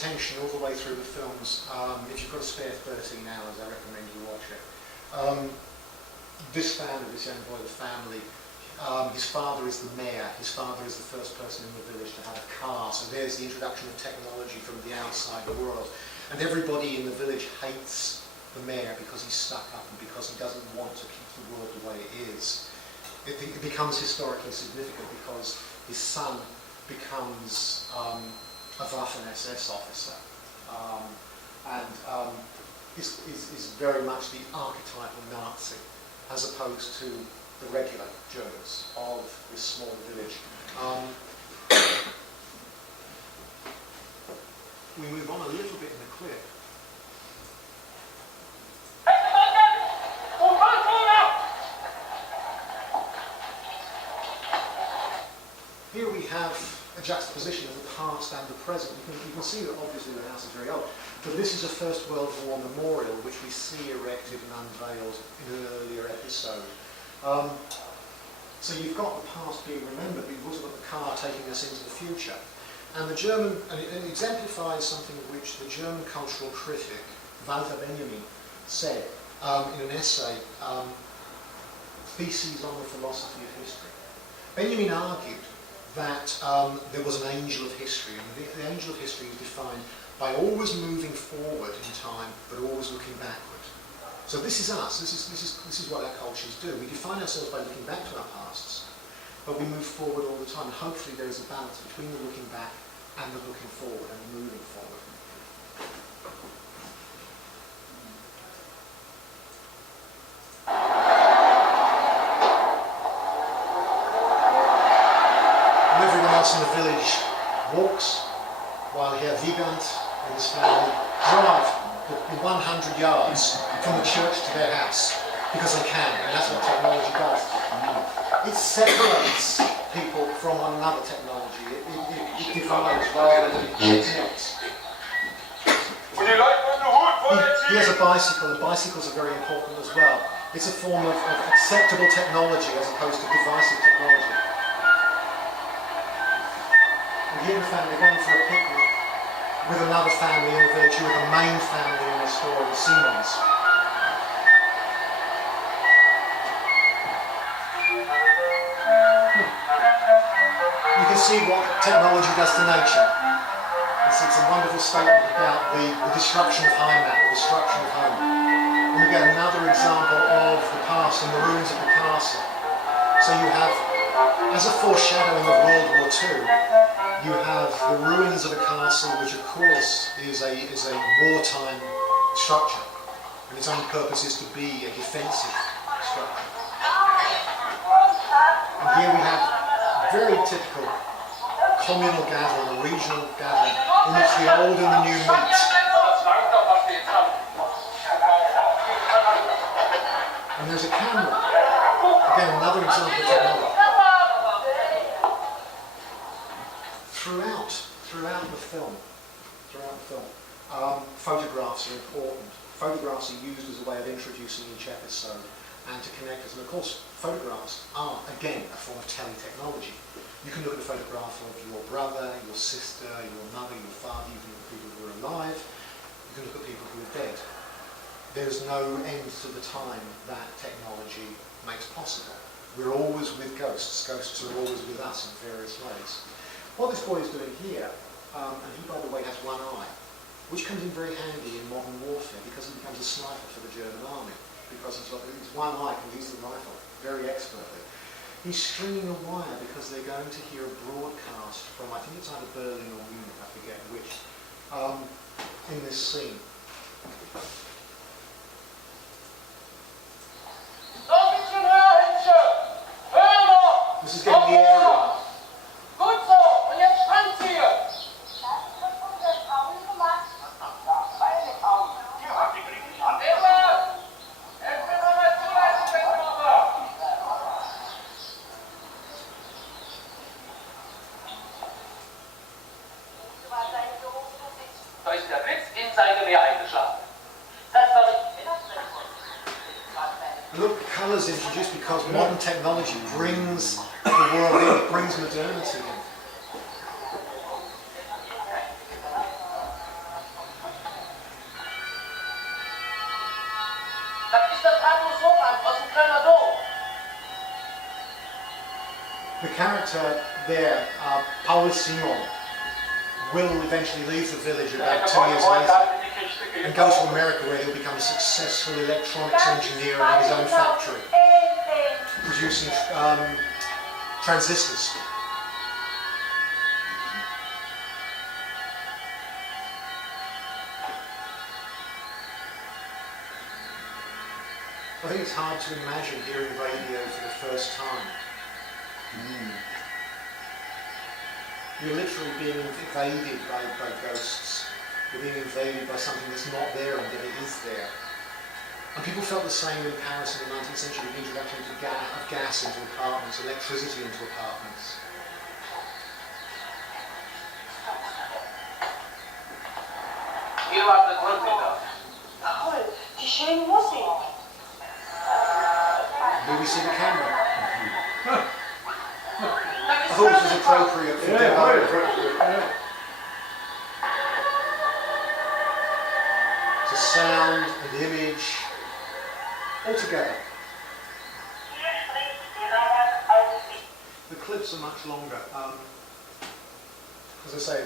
tension all the way through the films. If you've got a spare 13 hours, I recommend you watch it. This family, this young boy, the family, his father is the mayor. His father is the first person in the village to have a car. So there's the introduction of technology from the outside world. And everybody in the village hates the mayor because he's stuck up and because he doesn't want to keep the world the way it is. It becomes historically significant because his son becomes a Waffen-SS officer and is very much the archetypal Nazi as opposed to the regular Germans of this small village. We move on a little bit in the clip. Here we have a juxtaposition of the past and the present. You can see that obviously the house is very old, but this is a First World War memorial which we see erected and unveiled in an earlier episode. So you've got the past being remembered, but you've also got the car taking us into the future. And it exemplifies something which the German cultural critic Walter Benjamin said in an essay, Theses on the Philosophy of History. Benjamin argued that there was an angel of history, and the angel of history is defined by always moving forward in time, but always looking backward. So this is us. This is what our cultures do. We define ourselves by looking back to our pasts, but we move forward all the time. And hopefully there is a balance between the looking back and the looking forward and the moving forward. In the village walks while here Wiegand and his family drive the 100 yards from the church to their house because they can, and that's what technology does. It separates people from one another, technology. It divides rather than it connects. He has a bicycle, and bicycles are very important as well. It's a form of acceptable technology as opposed to divisive technology. Here the family are going for a picnic with another family in the village who are the main family in the story, the Simons. You can see what technology does to nature. It's a wonderful statement about the destruction of Heimat, the destruction of home. And we get another example of the past and the ruins of the castle. So you have, as a foreshadowing of World War II, you have the ruins of a castle, which of course is a wartime structure, and its only purpose is to be a defensive structure. And here we have very typical communal gathering, a regional gathering, in which the old and the new meet. And there's a camera. Again, another example of technology. Throughout the film, photographs are important. Photographs are used as a way of introducing each episode and to connect us. And of course, photographs are, again, a form of teletechnology. You can look at a photograph of your brother, your sister, your mother, your father. You can look at people who are alive. You can look at people who are dead. There's no end to the time that technology makes possible. We're always with ghosts. Ghosts are always with us in various ways. What this boy is doing here, and he, by the way, has one eye, which comes in very handy in modern warfare because he becomes a sniper for the German army, because he's got his one eye can use the rifle very expertly. He's stringing a wire because they're going to hear a broadcast from, I think it's either Berlin or Munich, I forget which, in this scene. This is getting the aerial. Look, colours introduced because modern technology brings the world in, it brings modernity in. The character there, Paul Simon, will eventually leave the village about 2 years later and go to America, where he'll become a successful electronics engineer and have his own factory, producing transistors. I think it's hard to imagine hearing radio for the first time. You're literally being invaded by ghosts. You're being invaded by something that's not there and yet it is there. And people felt the same in Paris in the 19th century, the introduction of gas into apartments, electricity into apartments. BBC the camera. I thought this was appropriate for Dimbola. It's a sound, an image, all together. The clips are much longer. As I say,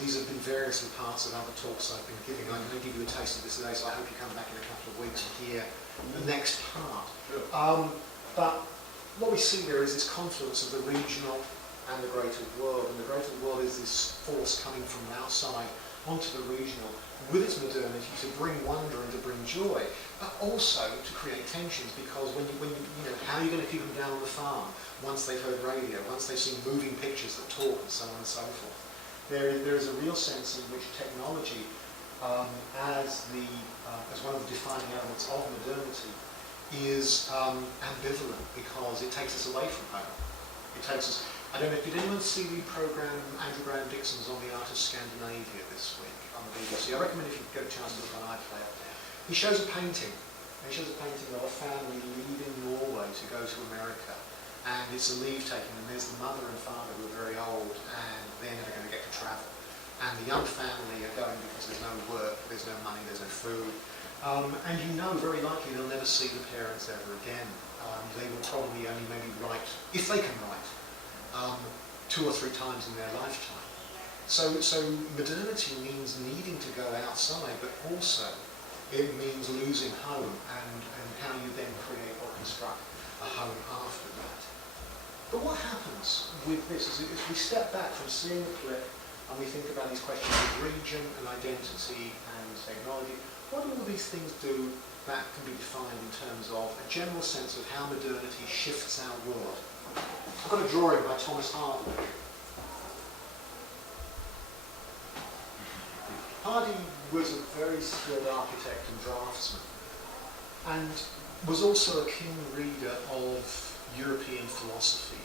these have been variously parts of other talks I've been giving. I'm going to give you a taste of this today, so I hope you come back in a couple of weeks and hear the next part. But what we see there is this confluence of the regional and the greater world. And the greater world is this force coming from outside onto the regional with its modernity to bring wonder and to bring joy, but also to create tensions, because when you know, how are you going to keep them down on the farm once they've heard radio, once they've seen moving pictures that talk, and so on and so forth. There is a real sense in which technology, as one of the defining elements of modernity, is ambivalent, because it takes us away from home. It takes us. I don't know. Did anyone see the program Andrew Graham Dixon's on the art of Scandinavia this week on the BBC? I recommend if you get a chance to look on iPlayer. He shows a painting. He shows a painting of a family leaving Norway to go to America. And it's a leave taking, and there's the mother and father who are very old, and they're never going to get to travel. And the young family are going because there's no work, there's no money, there's no food. And you know very likely they'll never see the parents ever again. They will probably only maybe write, if they can write, 2 or 3 times in their lifetime. So modernity means needing to go outside, but also it means losing home and how you then create or construct a home after that. But what happens with this is we step back from seeing the clip and we think about these questions of region and identity and technology. What do all these things do that can be defined in terms of a general sense of how modernity shifts our world? I've got a drawing by Thomas Hardy. Hardy was a very skilled architect and draftsman, and was also a keen reader of European philosophy.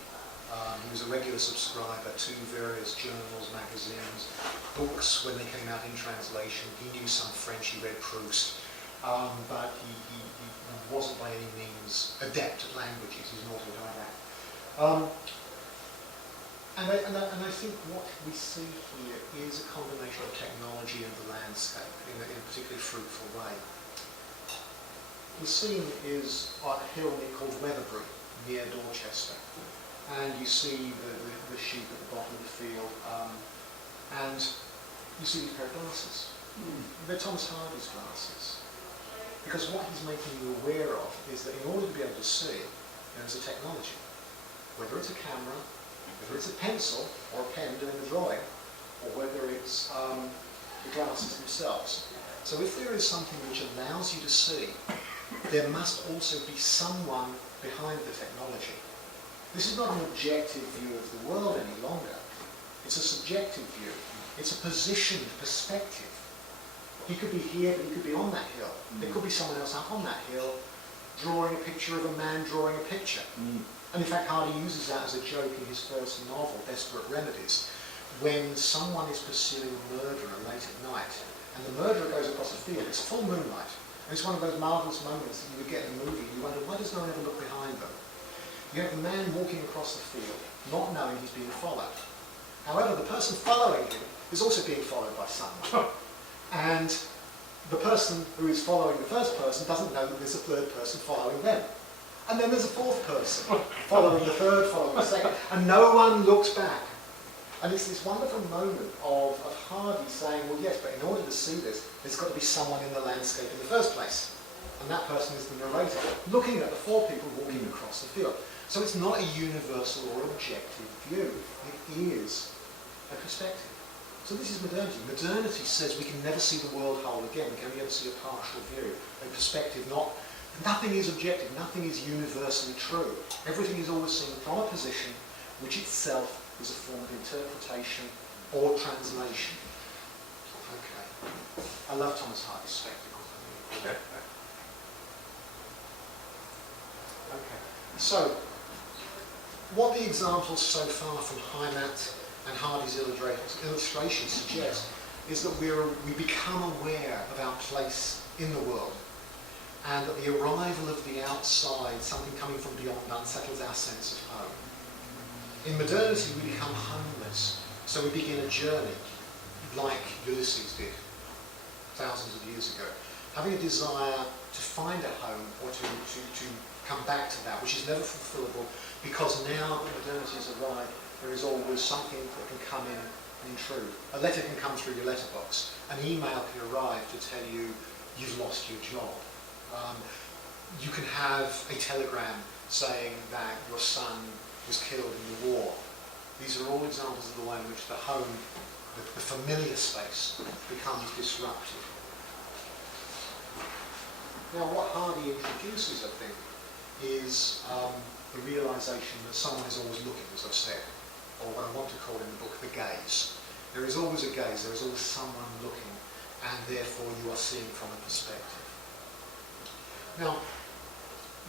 He was a regular subscriber to various journals, magazines, books when they came out in translation. He knew some French, he read Proust, but he wasn't by any means adept at languages. He's an autodidact. And I think what we see here is a combination of technology and the landscape in a particularly fruitful way. The scene is on a hill called Weatherbury, near Dorchester. And you see the sheep at the bottom of the field, and you see these pair of glasses. They're Thomas Hardy's glasses. Because what he's making you aware of is that in order to be able to see, there's a technology. Whether it's a camera, whether it's a pencil or a pen doing the drawing, or whether it's the glasses themselves. So if there is something which allows you to see, there must also be someone behind the technology. This is not an objective view of the world any longer. It's a subjective view. It's a positioned perspective. He could be here, but he could be on that hill. There could be someone else up on that hill drawing a picture of a man drawing a picture. And in fact, Hardy uses that as a joke in his first novel, Desperate Remedies, when someone is pursuing a murderer late at night, and the murderer goes across the field. It's full moonlight. And it's one of those marvellous moments that you would get in a movie. You wonder, why does no one ever look behind them? You have a man walking across the field, not knowing he's being followed. However, the person following him is also being followed by someone. And the person who is following the first person doesn't know that there's a third person following them. And then there's a fourth person, following the third, following the second, and no one looks back. And it's this wonderful moment of Hardy saying, well, yes, but in order to see this, there's got to be someone in the landscape in the first place. And that person is the narrator, looking at the four people walking across the field. So it's not a universal or objective view. It is a perspective. So this is modernity. Modernity says we can never see the world whole again. We can only ever see a partial view, a perspective. Nothing is objective. Nothing is universally true. Everything is always seen from a position which itself is a form of interpretation or translation. Okay. I love Thomas Hardy's spectacles. Okay. So, what the examples so far from Heimat and Hardy's illustrations suggest is that we become aware of our place in the world, and that the arrival of the outside, something coming from beyond, unsettles our sense of home. In modernity, we become homeless, so we begin a journey, like Ulysses did thousands of years ago, having a desire to find a home or to come back to that, which is never fulfillable, because now that modernity has arrived, there is always something that can come in and intrude. A letter can come through your letterbox. An email can arrive to tell you you've lost your job. You can have a telegram saying that your son was killed in the war. These are all examples of the way in which the home, the familiar space, becomes disrupted. Now, what Hardy introduces, I think, is the realisation that someone is always looking, as I've said, or what I want to call in the book, the gaze. There is always a gaze, there is always someone looking, and therefore you are seeing from a perspective. Now,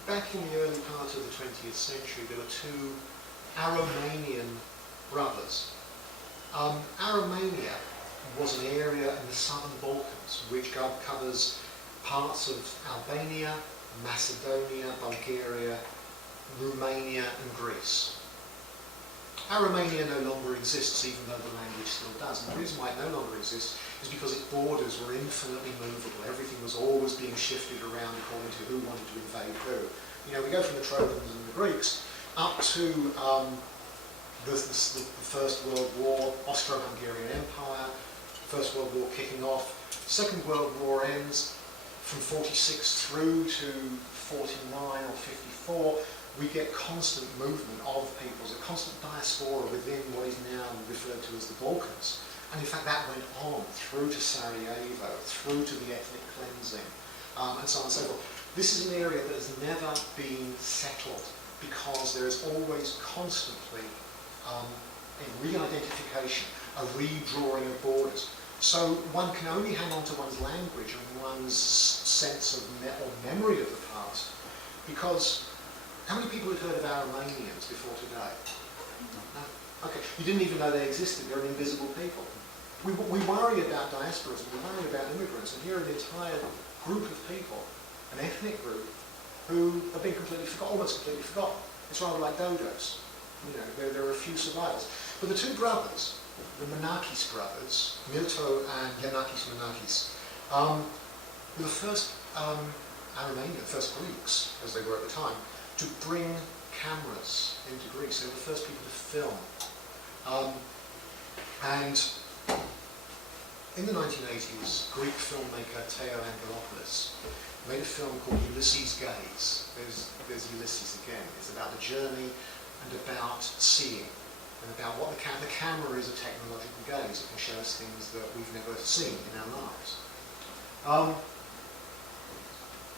back in the early part of the 20th century, there were two Aromanian brothers. Aromania was an area in the southern Balkans which covers parts of Albania, Macedonia, Bulgaria, Romania and Greece. Aromania no longer exists, even though the language still does. And the reason why it no longer exists is because its borders were infinitely movable. Everything was always being shifted around according to who wanted to invade who. You know, we go from the Trojans and the Greeks up to the First World War, Austro-Hungarian Empire, First World War kicking off. Second World War ends from 46 through to 49 or 54. We get constant movement of peoples, a constant diaspora within what is now referred to as the Balkans. And in fact that went on through to Sarajevo, through to the ethnic cleansing, and so on and so forth. This is an area that has never been settled because there is always constantly a re-identification, a redrawing of borders. So one can only hang on to one's language and one's sense of or memory of the past, because how many people had heard of Aromanians before today? No? Okay, you didn't even know they existed. They're an invisible people. We worry about diasporas, and we worry about immigrants, and here are an entire group of people, an ethnic group, who have been completely forgotten, almost completely forgotten. It's rather like dodos. You know, there are a few survivors. But the two brothers, the Menakis brothers, Milto and Yanakis Menakis, were the first Aromanian, the first Greeks, as they were at the time, to bring cameras into Greece. They were the first people to film. And in the 1980s, Greek filmmaker Theo Angelopoulos made a film called Ulysses' Gaze. There's Ulysses again. It's about the journey and about seeing, and about what the camera is a technological gaze. It can show us things that we've never seen in our lives.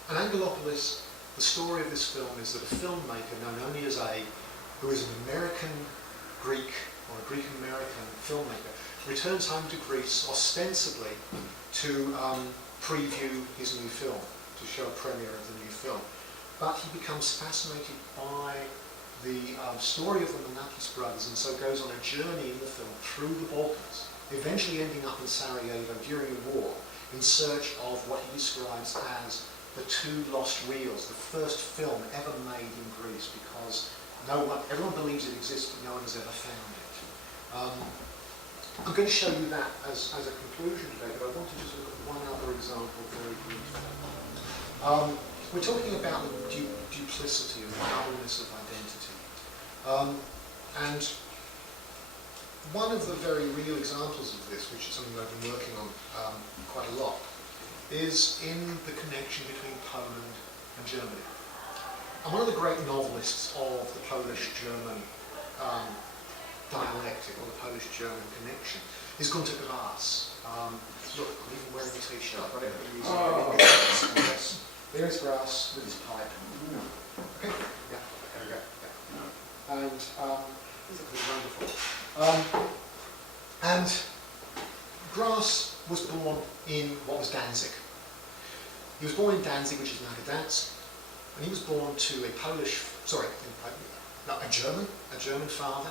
And Angelopoulos, the story of this film is that a filmmaker known only as Abe, who is an American-Greek or a Greek-American filmmaker, returns home to Greece ostensibly to preview his new film, to show a premiere of the new film. But he becomes fascinated by the story of the Menakis brothers, and so goes on a journey in the film through the Balkans, eventually ending up in Sarajevo during the war in search of what he describes as the two lost reels, the first film ever made in Greece, because everyone believes it exists, but no one has ever found it. I'm going to show you that as a conclusion today, but I want to just look at one other example very briefly. we're talking about the duplicity and the doubleness of identity. And one of the very real examples of this, which is something I've been working on quite a lot, is in the connection between Poland and Germany. And one of the great novelists of the Polish-German dialectic, or the Polish-German connection, is Günter Grass. Look, I'm even wearing a t-shirt. I've got it. Yes. There's Grass with his pipe. Okay? Yeah, there we go. Yeah. And these are wonderful. And Grass was born in what was Danzig. He was born in Danzig, which is now Gdansk, and he was born to a German father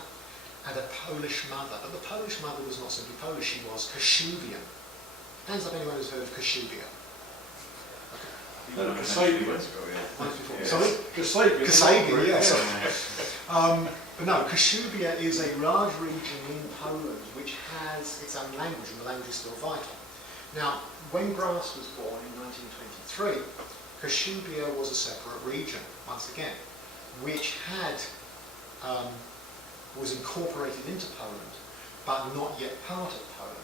and a Polish mother. But the Polish mother was not simply Polish, she was Kashubian. Hands up anyone who's heard of Kashubia? Kasabian. Sorry? Kasabian, yes. But no, Kashubia is a large region in Poland which has its own language, and the language is still vital. Now, when Grass was born in 1923, Kashubia was a separate region, once again, which was incorporated into Poland, but not yet part of Poland.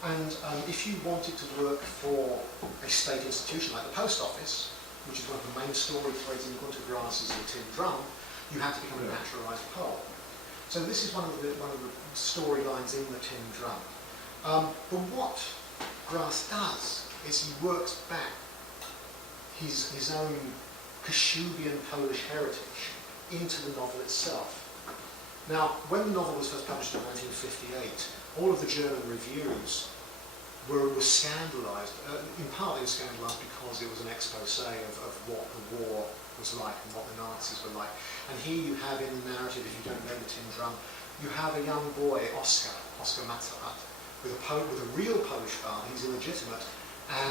And if you wanted to work for a state institution like the post office, which is one of the main story threads in Günter Grass's The Tin Drum, you had to become a naturalised Pole. So this is one of the storylines in The Tin Drum. But what Grass does is he works back his own Kashubian Polish heritage into the novel itself. Now, when the novel was first published in 1958, all of the German reviews were scandalised. In part, they were scandalised because it was an expose of what the war was like and what the Nazis were like. And here you have in the narrative, if you don't know The Tin Drum, you have a young boy, Oscar Matzarat, with a real Polish father, he's illegitimate,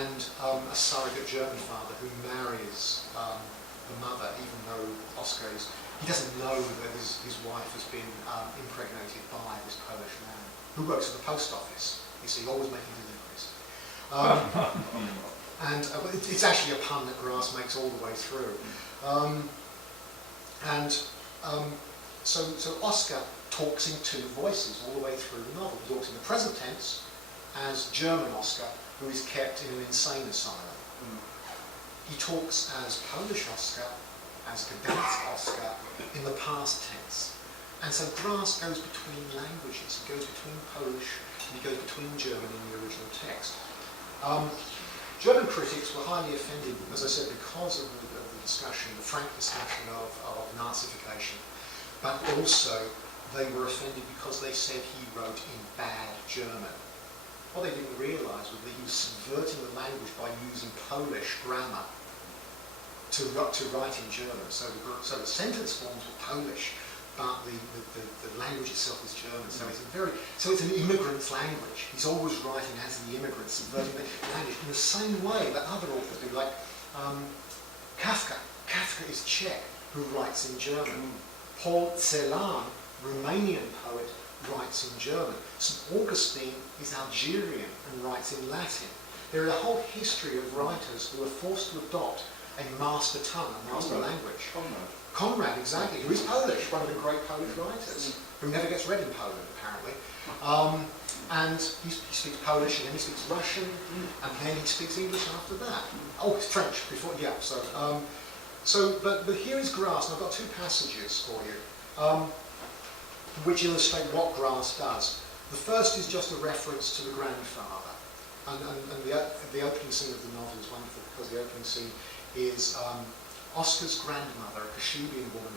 and a surrogate German father who marries the mother, even though Oscar he doesn't know that his wife has been impregnated by this Polish man who works at the post office. You see, always making deliveries. And it's actually a pun that Grass makes all the way through. So Oscar talks in two voices all the way through the novel. He talks in the present tense as German Oscar, who is kept in an insane asylum. He talks as Polish Oscar, as Gdansk Oscar, in the past tense. And so Grass goes between languages. He goes between Polish and he goes between German in the original text. German critics were highly offended, as I said, because of the discussion, the frank discussion of Nazification, but also they were offended because they said he wrote in bad German. What they didn't realise was that he was subverting the language by using Polish grammar to write in German. So the sentence forms were Polish, but the language itself is German. So it's an immigrant's language. He's always writing as the immigrant, subverting the language in the same way that other authors do, like Kafka. Kafka is Czech, who writes in German. Paul Celan, Romanian poet, writes in German. St. Augustine is Algerian and writes in Latin. There is a whole history of writers who are forced to adopt a master tongue, a master language. Conrad, exactly, who is Polish, one of the great Polish writers, who never gets read in Poland, apparently. And he speaks Polish, and then he speaks Russian, and then he speaks English after that. Oh, it's French before, yeah. But here is Grass, and I've got two passages for you, which illustrate what Grass does. The first is just a reference to the grandfather, and the opening scene of the novel is wonderful because the opening scene is Oscar's grandmother, a Kashubian woman